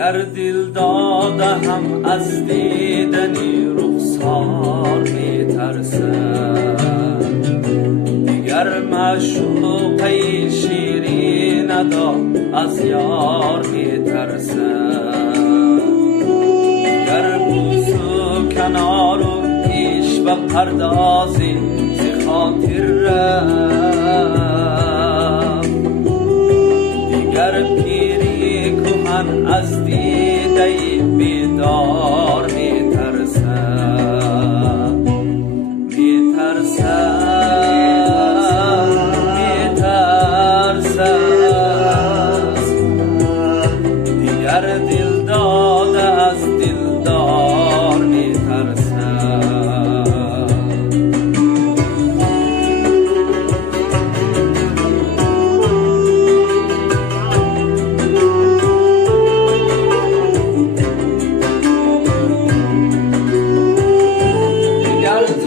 دیگر دل داده هم از دیدنی رخسار می ترسد، دیگر معشوقه شیرین ادا از یار می ترسد، دیگر بوس و کنار و پیش و پردازی ز خاطر رفت، دیگر پیری کهن از دیده بیدار می ترسد، می ترسد، می ترسد، دیگر دل داده از دلدار می ترسد.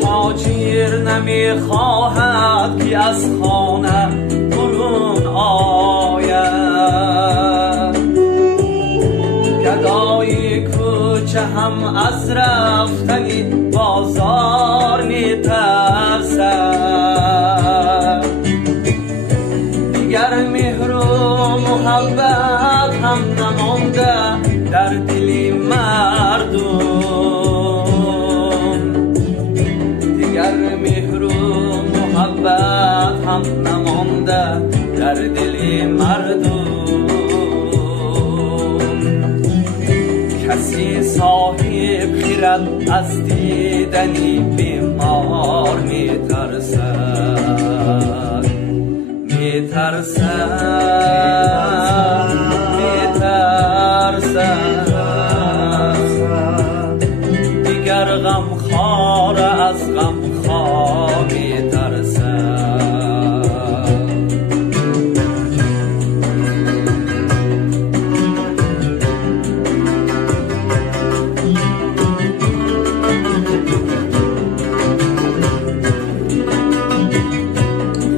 تاجیر نمی خواهد که از خانه برون آید، گدای کوچه هم از رفتن بازار می ترسد، دیگر مهر و محبت هم نمانده در دل مردم، دیگر مهر و محبت هم نمانده در دل مردم، کسی صاحب خرد از دیدنی بیمار می ترسد، می ترسد، می ترسد، دیگر غمخوار از غمخوار می ترسد.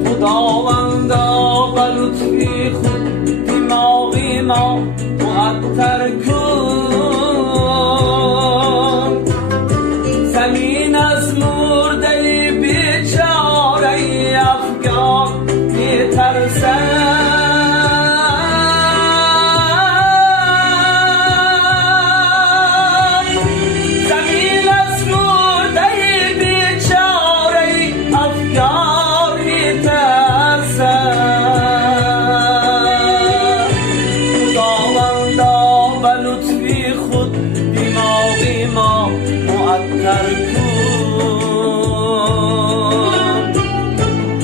خداوندا به لطفی خود دماغی ما معطر کن، زمین از مرده بیچاره افغان می ترسد، زمین از مرده بیچاره افغان می ترسد، خداوندا به لطفی خود دماغی ما معطر کن،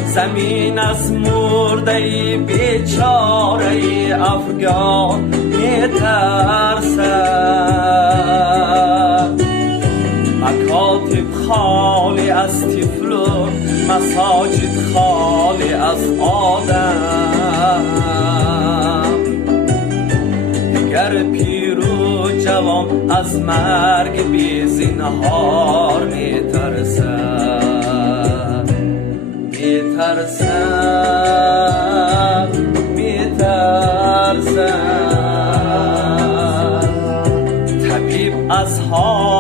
زمین از مرده بیچاره افغان می ترسد، مکاتب خالی از طفل و مساجد خالی از آدم، دیگر پیر و جوان از مرگ بی زنهار می ترسد، می ترسد، می ترسد، طبیب از حال